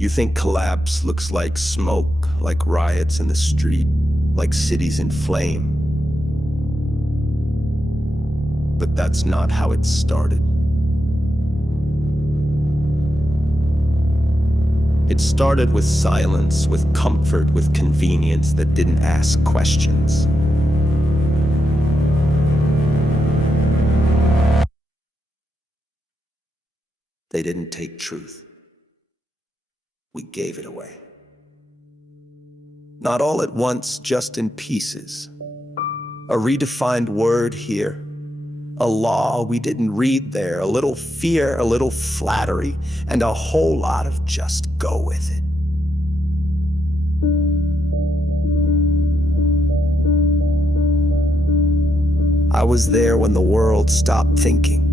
You think collapse looks like smoke, like riots in the street, like cities in flame. But that's not how it started. It started with silence, with comfort, with convenience that didn't ask questions. They didn't take truth. We gave it away. Not all at once, just in pieces. A redefined word here, a law we didn't read there, a little fear, a little flattery, and a whole lot of just go with it. I was there when the world stopped thinking,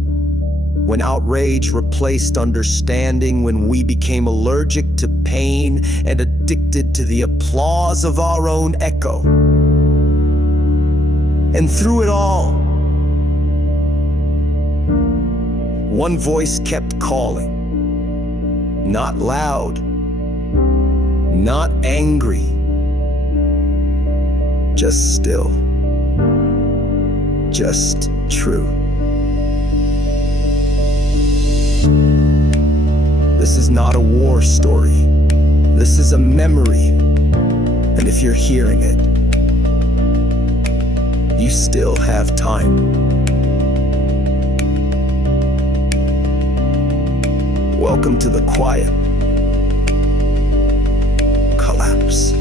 when outrage replaced understanding, when we became allergic to pain and addicted to the applause of our own echo. And through it all, one voice kept calling, not loud, not angry, just still, just true. This is not a war story. This is a memory. And if you're hearing it, you still have time. Welcome to the quiet collapse.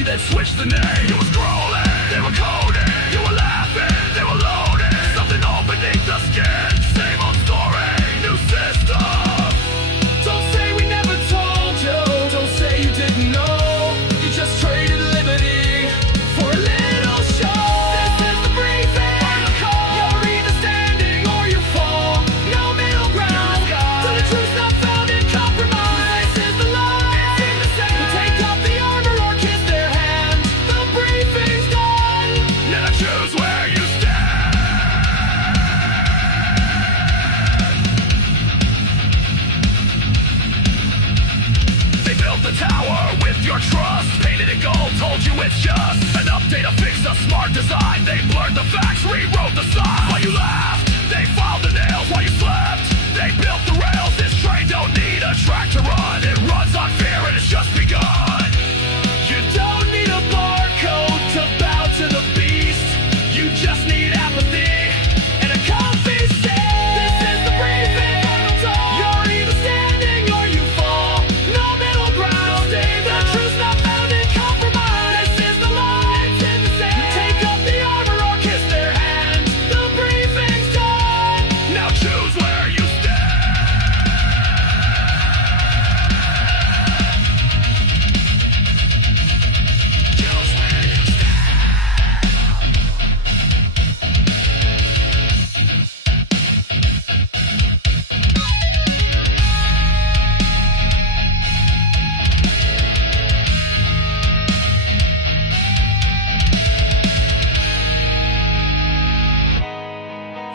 Then switch the name. You were scrolling, they were coding. You were laughing, they were loading. Something all beneath the skin. Same old story, new system. Don't say we never told you. Don't say you didn't know. You just traded liberty for a little show. This is the briefing. Final call. You're either standing or you fall. No middle ground. So the truth's not found in compromise. This is the line. It's in the sand. We'll take up the armor or kiss their hand. The briefing's done. Now choose where you stand. They built the tower with your trust. Painted in gold, told you it's just an update, a fix, a smart design. They blurred the facts, rewrote the sign. While you laughed, they filed the nails. While you slept, they built the rails. This train don't need a track to run. It runs on fear and it's just begun. You don't need a barcode to bow to the beast. You just need apathy and a comfy seat. This is the briefing, final talk. You're either standing or you fall. No middle ground. The truth's not found in compromise. This is the line. It's in the sand. You take up the armor or kiss their hand. The briefing's done. Now choose where you stand. Choose where you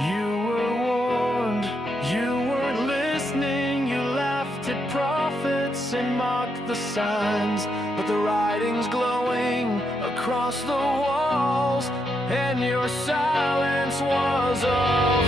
You were warned, you weren't listening. You laughed at prophets and mocked the signs. But the writing's glowing across the walls, and your silence was a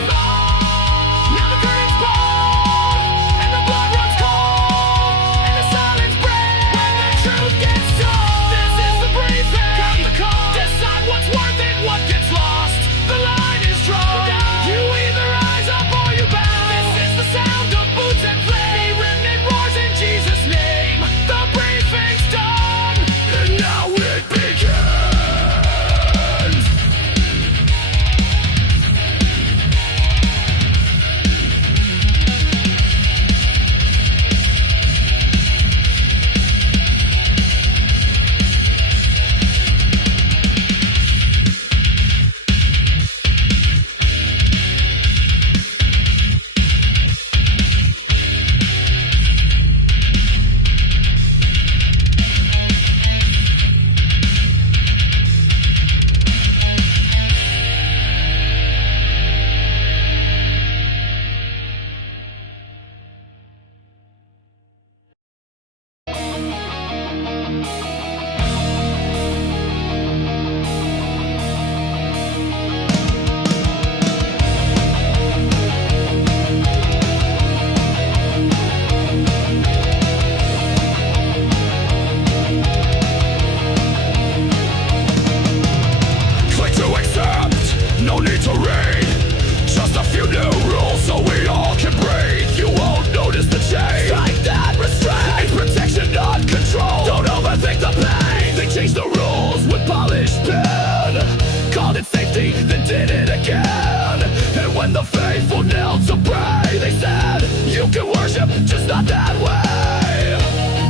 not that way.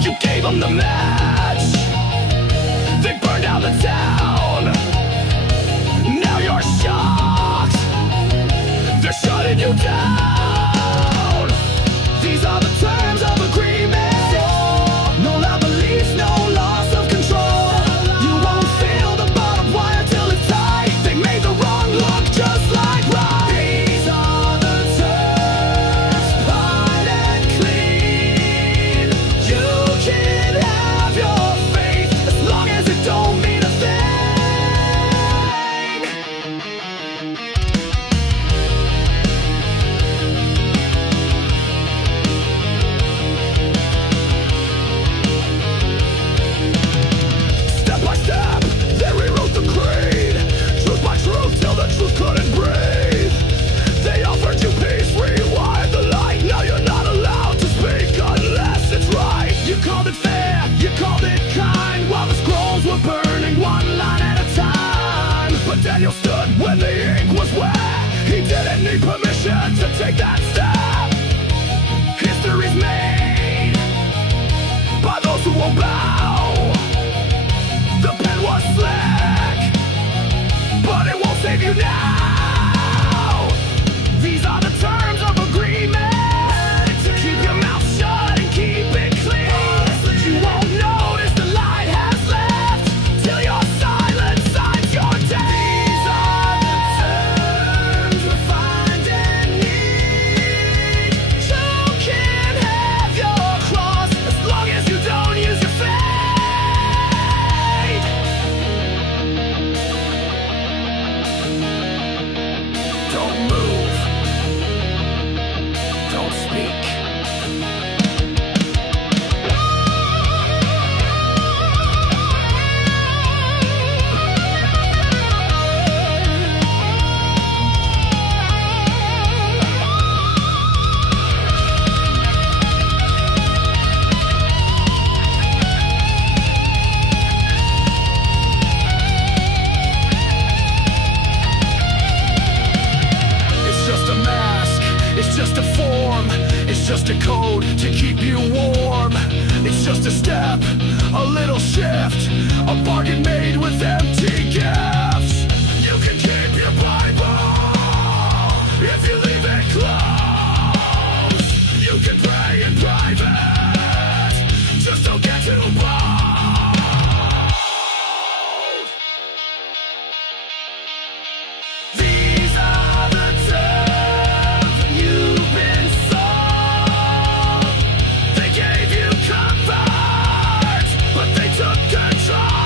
You gave them the match. They burned down the town. Now you're shocked. They're shutting you down. These are the terms of agreement. No loud beliefs, no loss of control. You won't feel the bottom wire till it's tight. They made the wrong look just like right. These are the terms, fine and clean. You can have your faith as long as it don't mean a thing. Step by step, they rewrote the creed. Truth by truth, till the truth couldn't breathe. They offered you peace, rewired the light. Now you're not allowed to speak unless it's right. You called it fair, you called it kind, while the scrolls were burning one line at a time. But Daniel stood when the ink was wet. He didn't need permission to take that step. History's made by those who won't bow. The pen was slick, but it won't save you now. These are the terms of agreement. Keep your mouth shut and keep it clean. You won't notice the light has left till your silence signs your death. These are the terms refined and neat. You can have your cross as long as you don't use your faith. Don't move. Don't speak. It's just a mask, it's just a form, it's just a code to keep you warm. It's just a step, a little shift, a bargain made with empty gifts. You can keep your Bible if you leave it closed. You can pray in private, just don't get too bold. These are the terms you've been sold. They gave you comfort, but they took control.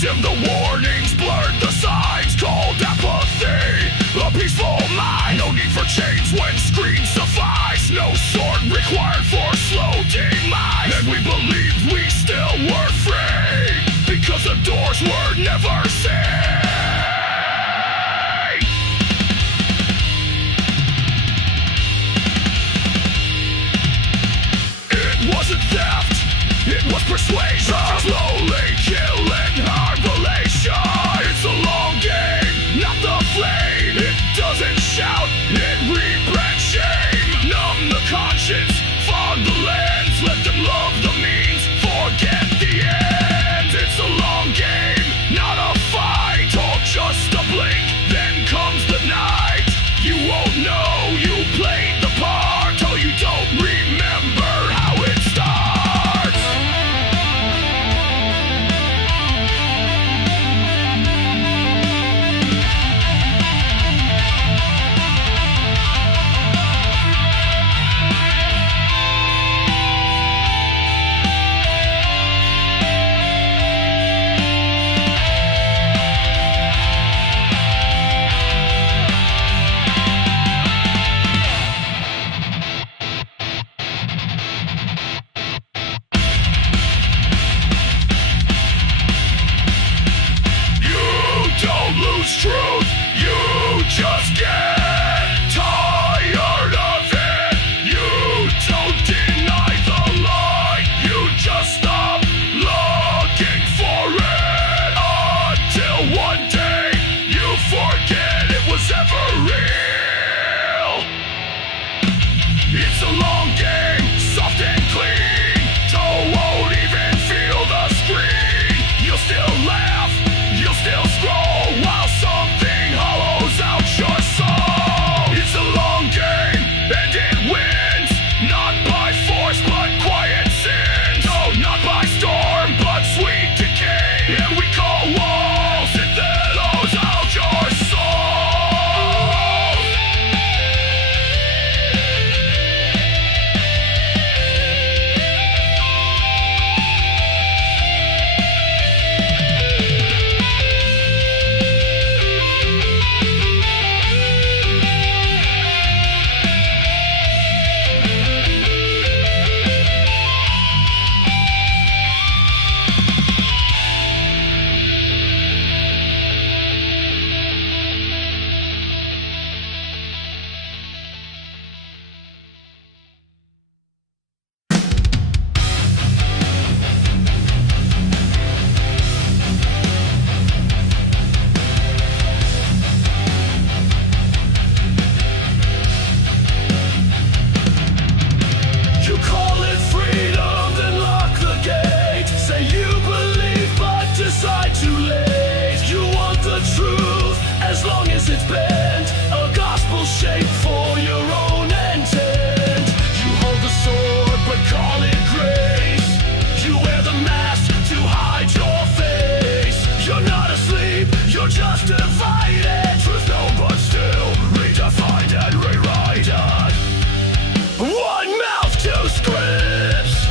dimmed the warnings, blurred the signs, called apathy, a peaceful mind. No need for change when screens suffice, no sword required for slow demise. And we believed we still were free, because the doors were never seen. It wasn't theft, it was persuasion, slowly killing our relation. It's a long game, not the flame. It doesn't shout, it rebrands shame. Numb the conscience, fog the lens, let them love the means, forget the end. It's a long game, not a fight, or just a blink, then comes the night. You won't know you played the part till you don't remember how it starts. Truth, you just get tired of it. You don't deny the light, you just stop looking for it, until one day you forget it was ever real. It's a long game, soft and clean, toe won't even feel the screen. You'll still laugh, you'll still scroll, while something hollows out your soul. It's a long game, and it wins, not by force, but quiet sins. No, not by storm, but sweet decay. And we call walls, and that hollows out your soul. You call it freedom, then lock the gate. Say you believe, but decide too late. You want the truth, as long as it's bent, a gospel shape for your own intent. You hold the sword, but call it grace. You wear the mask to hide your face. You're not asleep, you're just divided. Truth known, but still redefined and rewritten. One mouth, two scripts,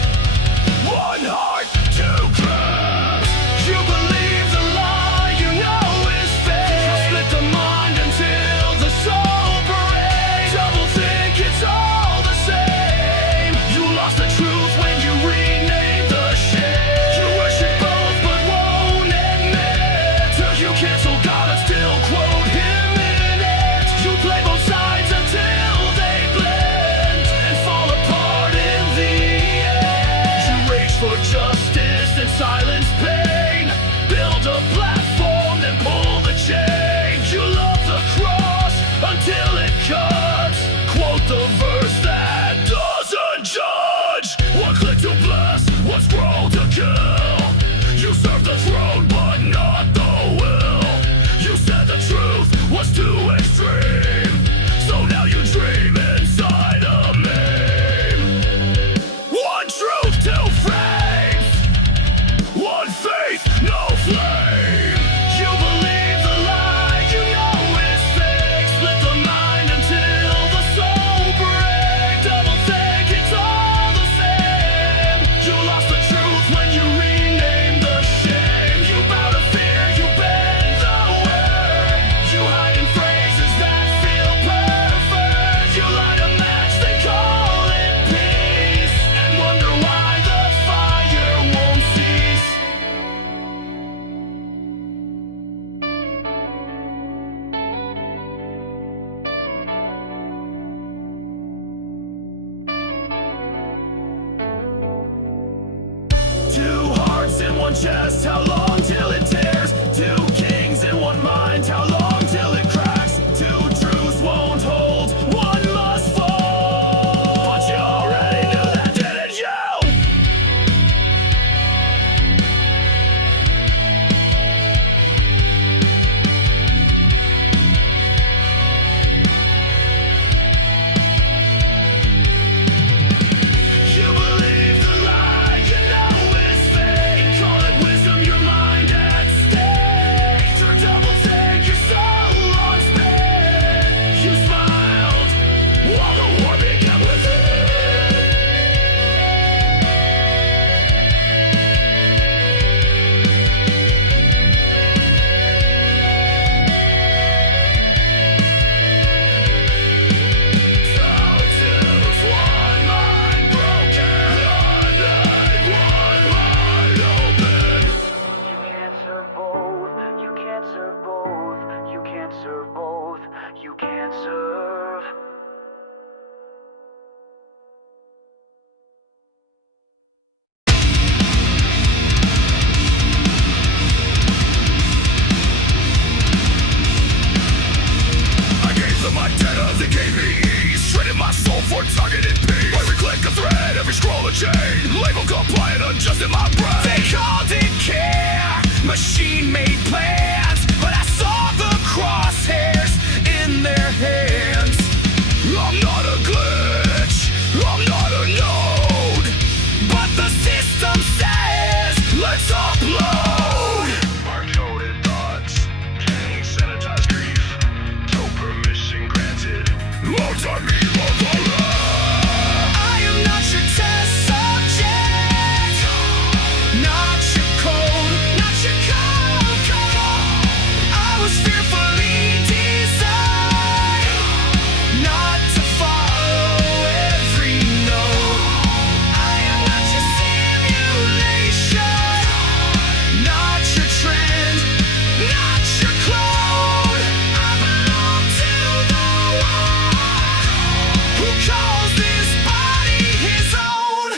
one heart, two grips. You believe the lie you know is fake. You split the mind until the soul breaks. Doublethink, it's all the same. You lost the truth when you renamed the shame. You worship both but won't admit. Till you cancel God and still quote him in it. You play both sides until they blend and fall apart in the end. You rage for justice and silence pain. Build a platform, then pull the chain. You love the cross until it cuts. Quote the verse that doesn't judge. One click to bless, one scroll to kill. You serve the throne, but not the will. You said the truth was too extreme, so now you dream inside a meme. One truth, two frames, one faith, no flame. You believe the lie you know is fake. Split the mind until the soul breaks. Doublethink, it's all the same. You lost the truth when you renamed the shame. You bow to fear one chest, how long till it tears? Two kings in one mind, how long till it cracks? Two truths won't hold, one must fall. But you already knew that, didn't you? You believe the lie, you know it's fake. Call it wisdom, your mind at stake. Your doublethink, your soul on spin. You smiled while the war began within. Two, one mind broken, one mind open. You can't serve both, you can't serve both, you can't serve both, you can't serve. I gave them my data, they gave me ease. Traded my soul for targeted peace. Every click a thread, every scroll a chain. Label compliant, adjusted my brain. They called it care, machine-made plans. But I saw the crosshairs in their hands. I'm not a glitch, I'm not a node. But the system says, let's upload. Hard-coded thoughts, canning sanitized grief. No permission granted. Loads on me, love all I am not your test subject. Not your code, not your code. I was fearfully designed not to follow every note. I am not your simulation, not your trend, not your clone. I belong to the one who calls this body his own.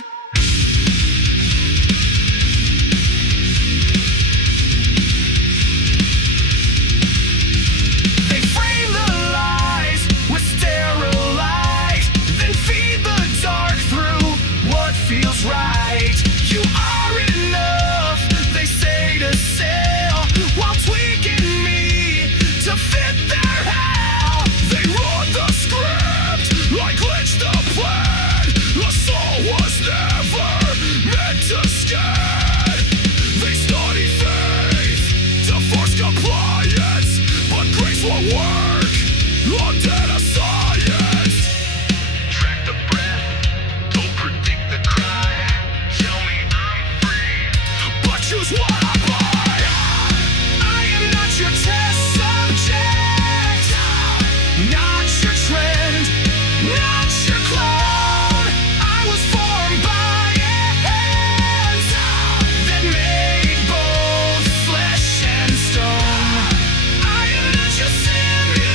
They frame the lies with sterilite, then feed the dark through what feels right. You are enough, they say to sell, while tweaking me to fit their hell. They wrote the script, I glitched the plan. A soul was never meant to scan. They study faith to force compliance, but grace won't work on data science. Track the breath, don't predict the cry. Tell me I'm free, but choose what I buy. I am not your test subject, not your trend, not your clone. I was formed by hands that made both flesh and stone. I am not your simulation.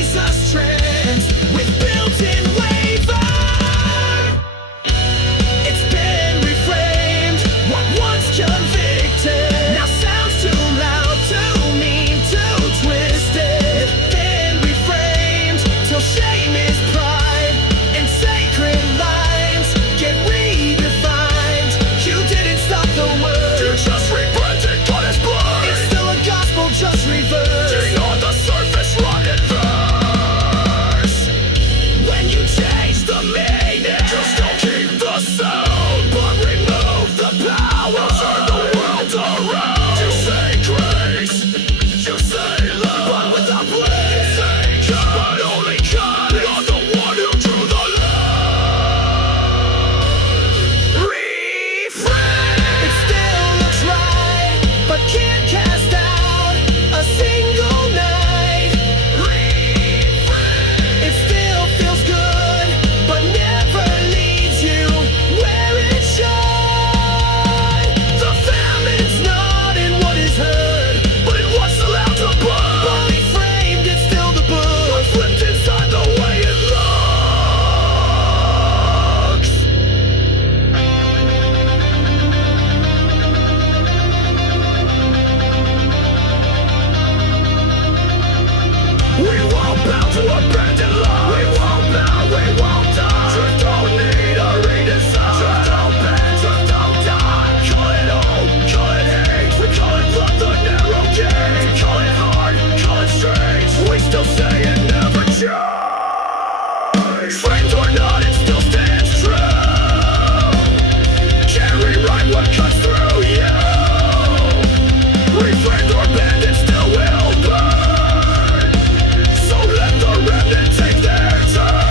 Jesus trends with built-in waiver. It's been reframed, what once convicted now sounds too loud, too mean, too twisted. Been reframed till shame is pride and sacred lines get redefined. You didn't stop the word, You just reprinted what is blurred. it's still a gospel just reversed. Sitting on the surface, rotten verse. When you change the meaning, Just don't keep the sound, but remove the power. Turn the world around. You say grace, you say love, but without blame. say God, but only God. You're the one who drew the line. Reframed. It still looks right, but can't cast out a single night. It still feels good, but never leads you where it should. The famine's not in what is heard, But it was allowed to burn. but reframed, it's still the book. Flipped inside the way it looks. We won't bow to abandoned love. We won't bow, we won't die. Truth don't need a redesign. Truth don't bend, truth don't die. Call it hope, call it hate. We call it blood, the narrow gate. Call it hard, call it strange. We still say it never change. Framed or not, it still stands true. Can't rewrite what cuts through you. Reframed or banned, it still will burn. So let the remnant take their turn.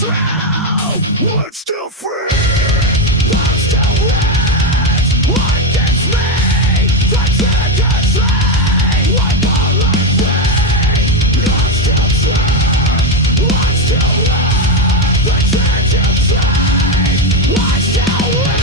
true. We're still free. I'm still rich. What gets me? The triggers me. Wipe out like me. I'm still true. I'm still rich. The triggers me. I'm still rich.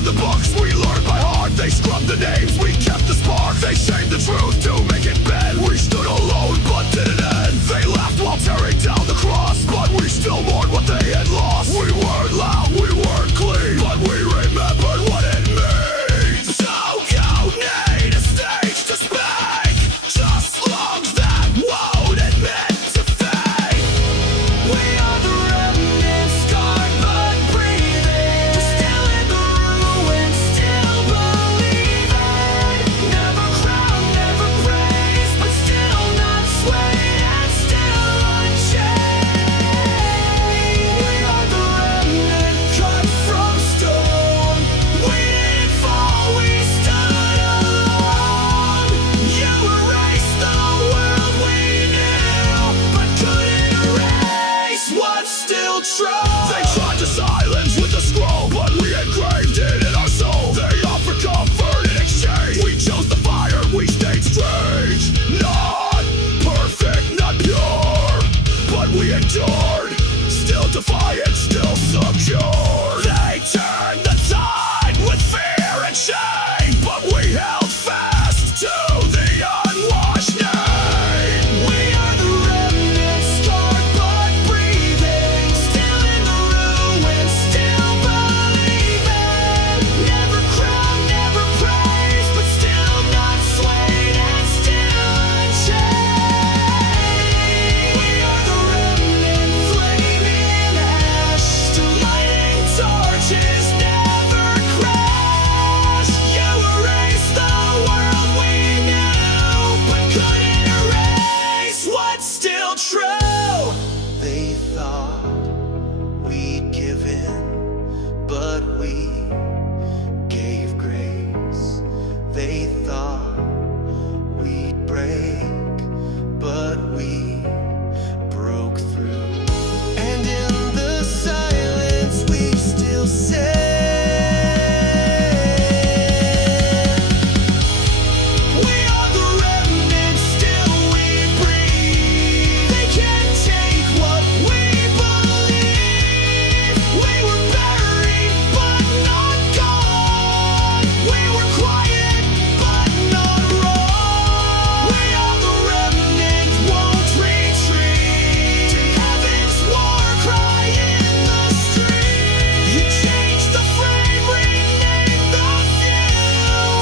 The books we learned by heart, they scrubbed the names, we kept the spark. They shamed the truth to make it bend. We stood alone but didn't end. They laughed while tearing down the cross, but we still mourned what they had lost. We weren't loud, we weren't clean, but we remembered what it means. So you need a stage to speak, just lungs that won't admit defeat. We are the remnant, scarred but breathing, still in the ruins, still believing. Never crowned, never praised, but still not swayed and still unchained. We are the remnant, cut from stone. We didn't fall, we stood alone. You erased the world we knew, but couldn't erase what's still true. They tried to silence with a scroll, but we engraved it in our soul. They offered comfort in exchange. We chose the fire, we stayed strange. Not perfect, not pure, but we endured. Still defiant, still secure. They turned the tide with fear and shame, but we held fast to the unwashed name. We are the remnant, scarred but breathing, still in the ruins, still believing. Never crowned, never praised, but still not swayed and still unchained. We are the remnant, flaming ash, still lighting torches, never crash. You erased the world we knew, but couldn't erase what's still true. They thought we'd give in, but we gave grace. They thought we'd break, but we broke through. And in the silence we still say, we are the remnant, still we breathe. They can't take what we believe. We were buried but not gone. We were quiet but not wrong. We are the remnant, won't retreat. To heaven's war cry in the street. You changed the frame, renamed the few,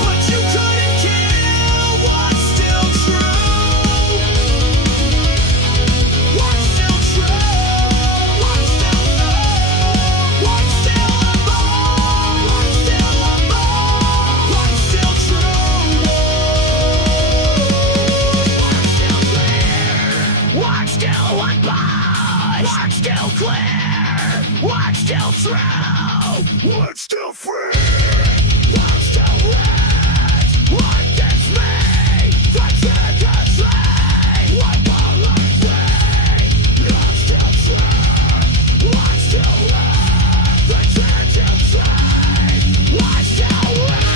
but you couldn't kill what's still true. What's still true? What's still new? What's still above? What's still above? What's still true? What's still clear? What's still unbound? What's still clear? What's still true? What's still free? What's still rich? What gets me? The triggers me. Wipe out like me. I'm still true. What's still rich? The triggers me. What's still rich?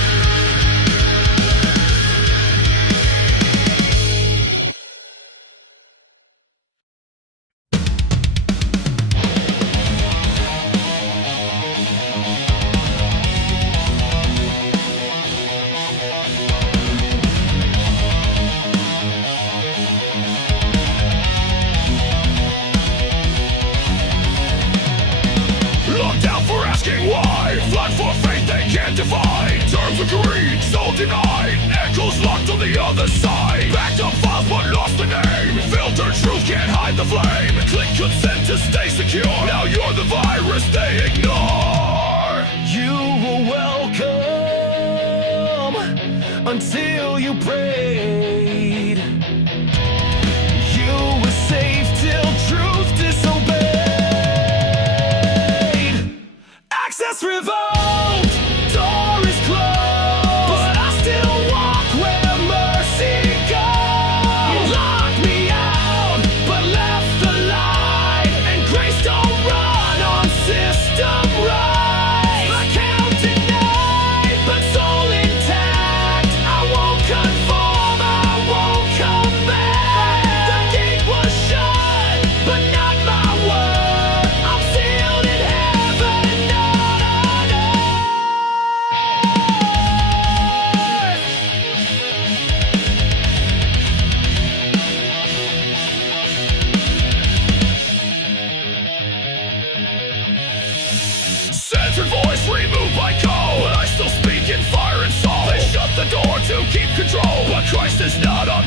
Looked out for asking why. Flood for faith they can't define. Terms agreed, soul denied. Echoes locked on the other side. Backed up files but lost the name. Filtered truth can't hide the flame. Click consent to stay secure. Now you're the virus they ignore. You were welcome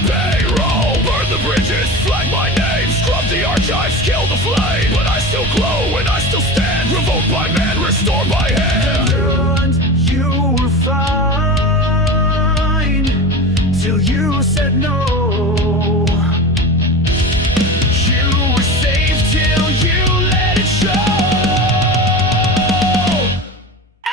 Payroll, burn the bridges, flag my name, scrub the archives, kill the flame. But I still glow and I still stand, revoked by man, restored by hand. And you were fine till you said no. You were safe till you let it show.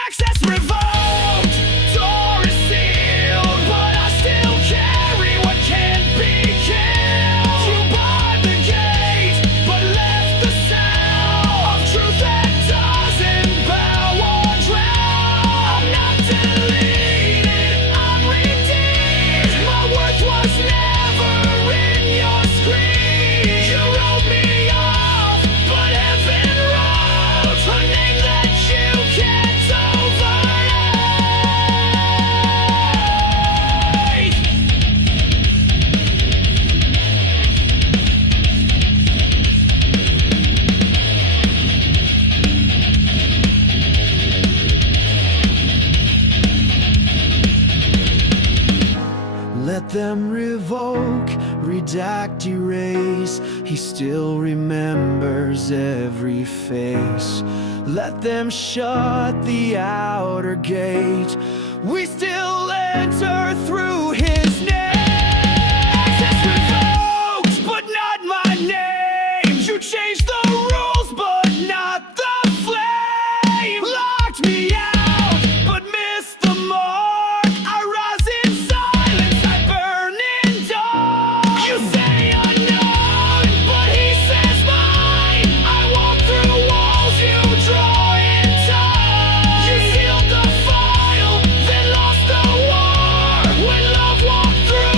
Access revoked, door is sealed, but I still carry what can't be killed. You barred the gate, but left the sound of truth that doesn't bow or drown. I'm not deleted, I'm redeemed. My worth was never in your screen. You wrote me off, but heaven wrote a name that you can't override. Let them revoke, redact, erase. He still remembers every face. Let them shut the outer gate. We still enter through his name. Access revoked, but not my name. You changed the rules, but not the flame. Locked me out, but missed the mark. I rise in silence, I burn in dark. You say unknown, but he says mine. I walk through walls, you draw in time. You sealed the file, then lost the war. When love walked through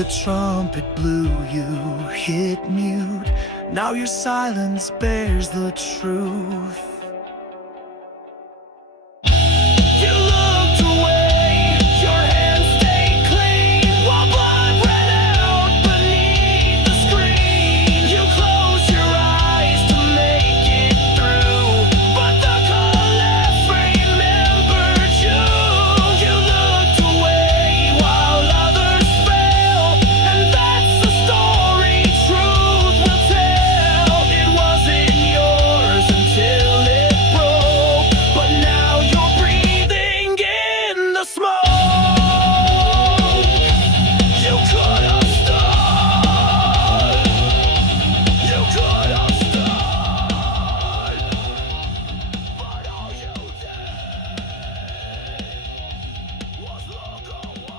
the trumpet blew, you hit mute. Now your silence bears the truth. You looked away, your hands stayed clean, while blood ran out beneath the screen. You closed your eyes to make it through, but the collapse remembered you. You looked away while others fell, and that's the story truth will tell. It wasn't yours until it broke, but now you're breathing in the smoke. You could have stood. You could have stood. But all you did was look away.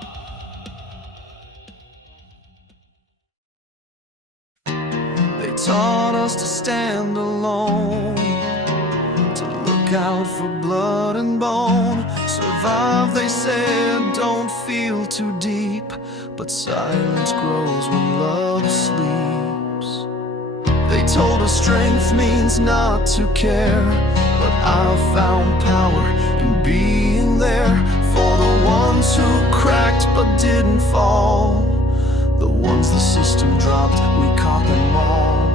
They taught us to stand alone, to look out for blood and bone. Survive, they said, don't feel too deep, but silence grows when love sleeps. They told us strength means not to care, but I've found power in being there for the ones who cracked but didn't fall. The ones the system dropped, we caught them all.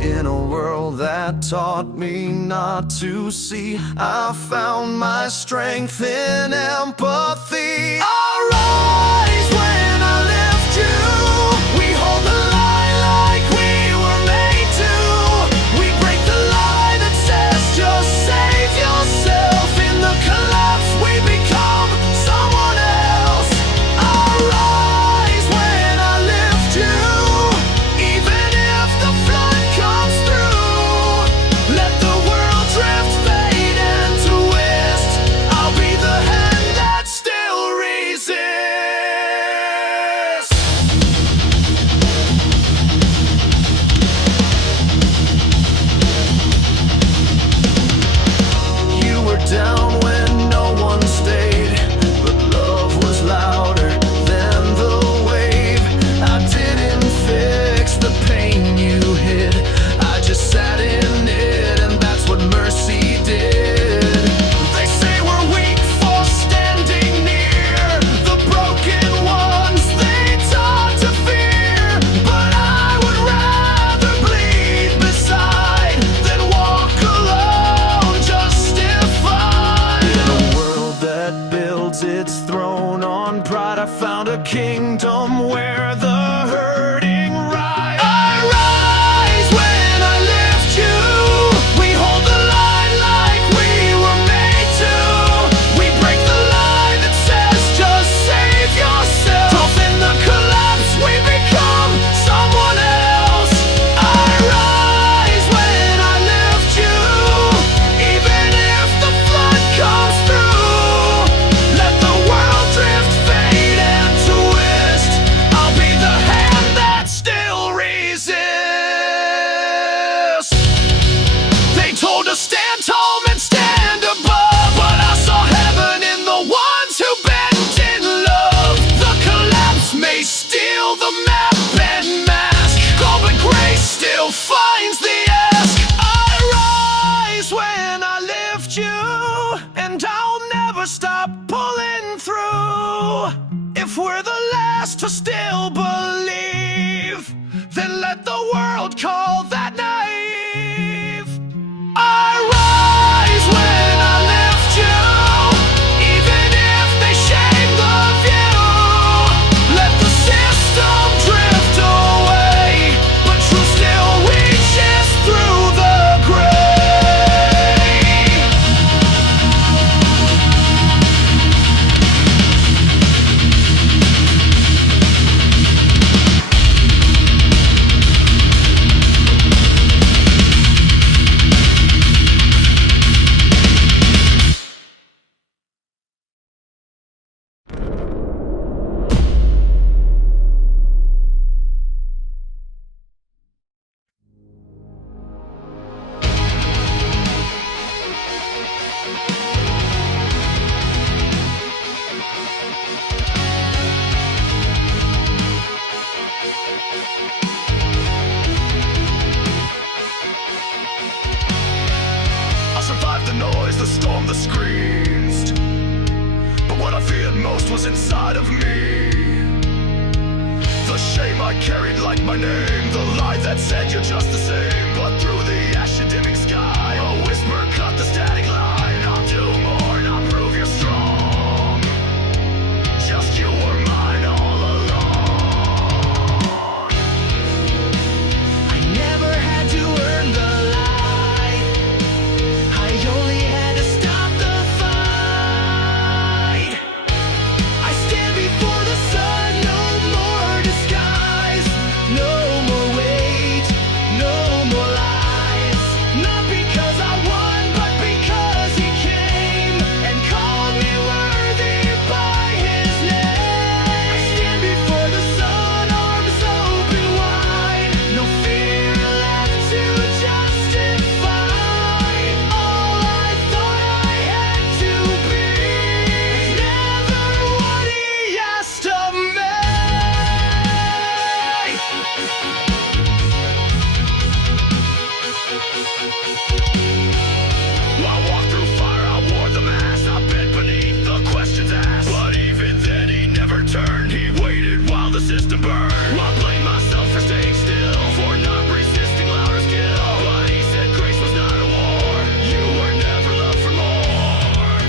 In a world that taught me not to see, I found my strength in empathy. Arise when I lift you. We hold the line like we were made to. We break the lie that says just save yourself. In the collapse we become someone else. Arise when I lift you. Even if the flood comes through, let the world drift, fade and twist. I'll be the hand that still resists. You were down when no one stayed, but love was louder than the wave. I didn't fix the pain you hid, I just sat in it, and that's what mercy did. They say we're weak for standing near the broken ones they taught to fear, but I would rather bleed beside than walk alone justified. In a world that builds its throne on pride, I found a kingdom where the hurting rise. I rise when I lift you. We hold the line like we were made to. We break the lie that says just save yourself. Tough in the collapse, we become someone else. I rise when I lift you. Even if the flood comes through, let the world drift, fade and twist. I'll be the hand that still resists. They told us stand tall and stand above, but I saw heaven in the ones who bent in love. The collapse may steal the map and mask, goblin grace still finds the ask. I rise when I lift you, and I'll never stop pulling through. If we're the last to still believe, then let the world call that naive. I rise when I lift you. Even if they shame the view, let the system drift away, but truth still reaches through the gray. I carried like my name, the lie that said you're just the same. But through the ash-dimming sky, a whisper cut the static line. I'll do more, not prove you're strong. Just you were mine all along. I never had to earn the lie. I only had to stop the fight. I stand before the sun, no more disguise, no more weight, no more lies. Not because I won, but because he came and called me worthy by his name. I stand before the sun, arms open wide, no fear left to justify. All I thought I had to be is never what he asked of me. I walked through fire, I wore the mask, I bent beneath the questions asked. But even then he never turned, he waited while the system burned. I blame myself for staying still, for not resisting louder skill. But he said grace was not a war, you were never loved for more.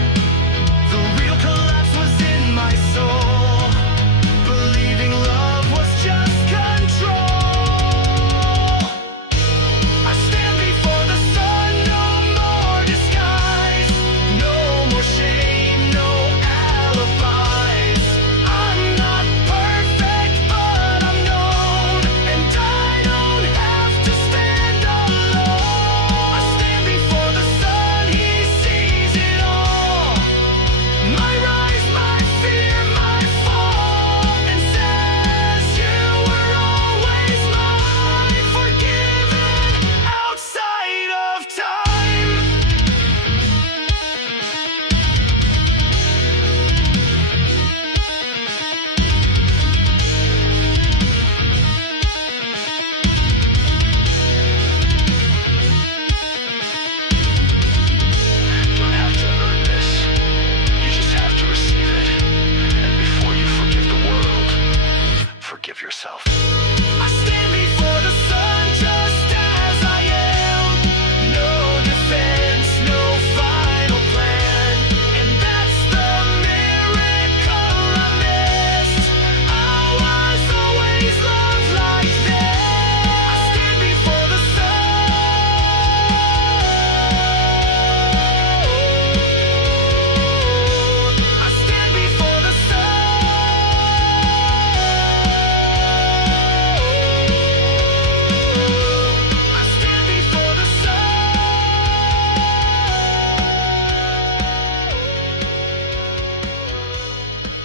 The real collapse was in my soul, believing love was just control. I stand before the sun, no more disguise, no more shame, no alibis. I'm not perfect, but I'm known, and I don't have to stand alone. I stand before the sun, he sees it all. My rise, my fear, my fall, and says you were always mine, forgiven outside of time. You don't have to earn this, you just have to receive it. And before you forgive the world, forgive yourself. I stand before the sun just as I am. No defense, no final plan. And that's the miracle I missed. I was always loved like this. I stand before the sun. I stand before the I stand before the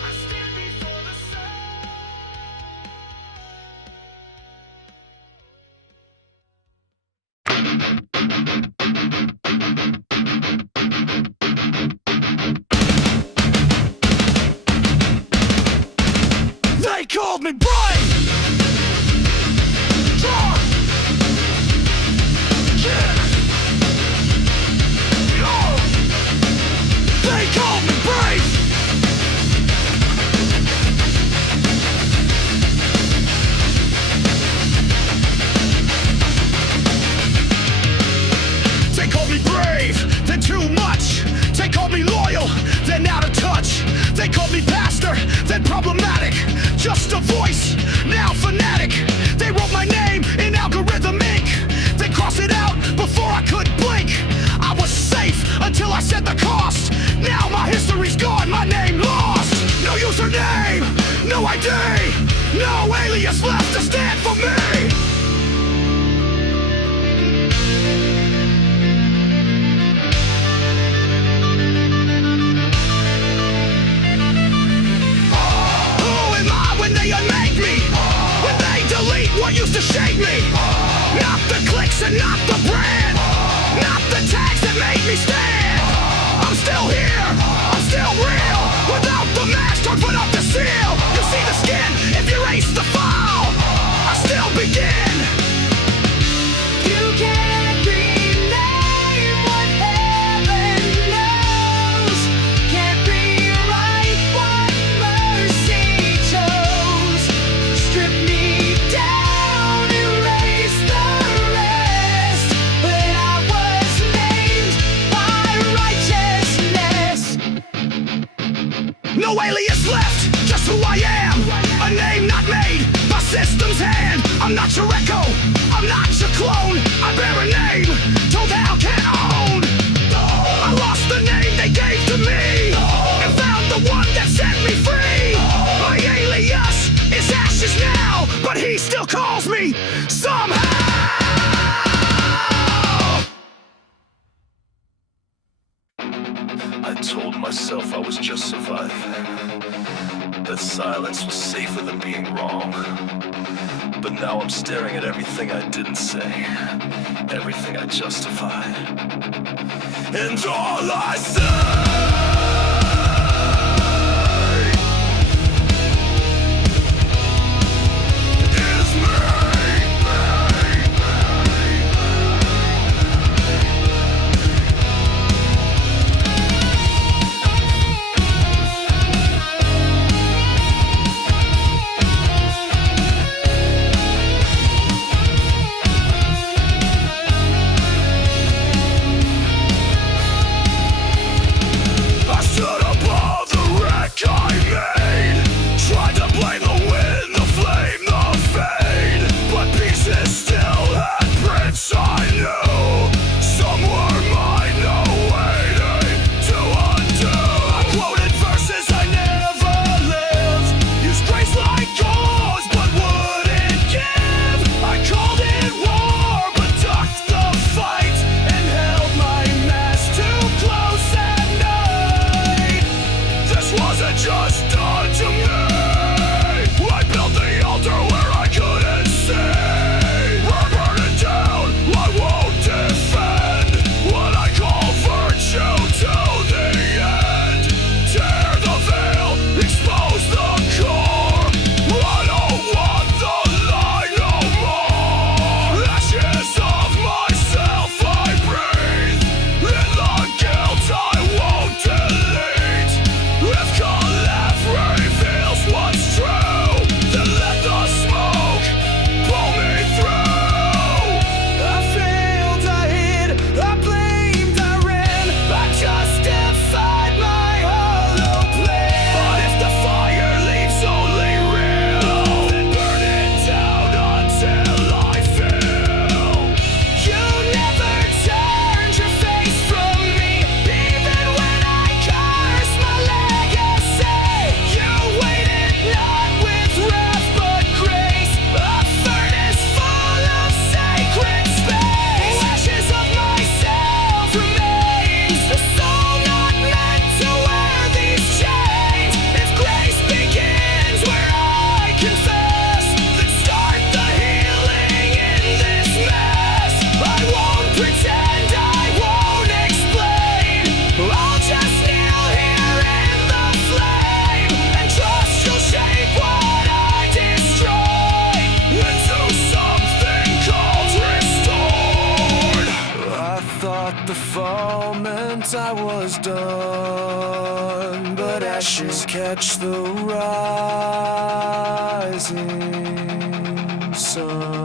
I stand before the They called me brave! Strong! Yeah! Oh! They called me brave! They called me brave, then too much. They called me loyal, then out of touch. They called me pastor, then problematic. Just a voice, now fanatic. They wrote my name in algorithm ink. They crossed it out before I could blink. I was safe until I said the cost. Now my history's gone, my name lost. No username, no ID, no alias left to stand for me. Who am I when they unmake me? When they delete what used to shape me? Not the clicks and not the brand, not the tags that made me stand. I'm still here, I'm still real. Without the mask, don't put up the seal. You see the skin if you erase the file. I still begin. You can't rename what heaven knows. Can't rewrite what mercy chose. Strip me system's hand. I'm not your echo, I'm not your clone. I bear a name, told hell can't own. I lost the name they gave to me, and found the one that set me free. My alias is ashes now, but he still calls me somehow. I told myself I was just surviving, that silence was safer than being wrong. But now I'm staring at everything I didn't say, everything I justified. And all I say is me. I was done, but ashes catch the rising sun.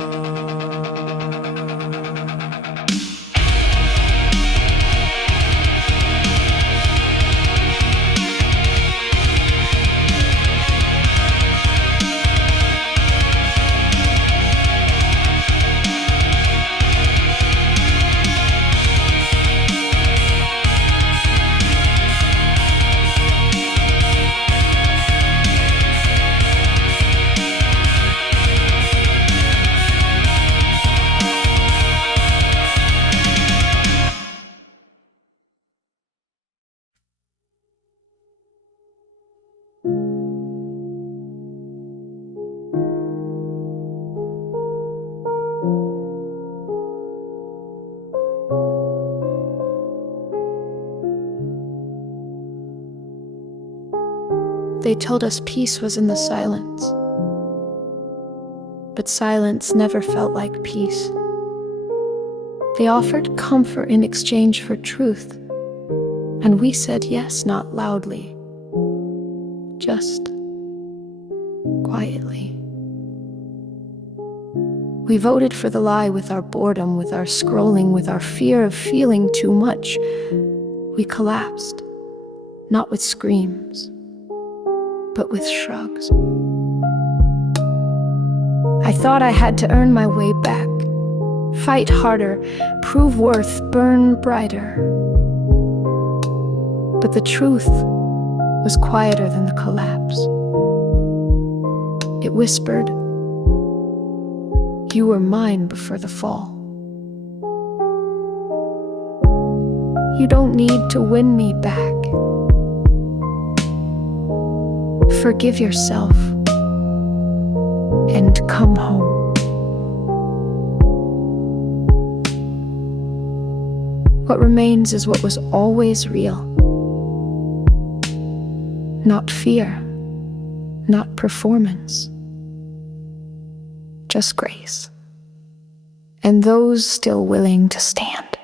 They told us peace was in the silence. But silence never felt like peace. They offered comfort in exchange for truth, and we said yes, not loudly, just quietly. We voted for the lie with our boredom, with our scrolling, with our fear of feeling too much. We collapsed, not with screams, but with shrugs. I thought I had to earn my way back, fight harder, prove worth, burn brighter. But the truth was quieter than the collapse. It whispered, "You were mine before the fall. You don't need to win me back. Forgive yourself and come home." What remains is what was always real. Not fear, not performance, just grace. And those still willing to stand.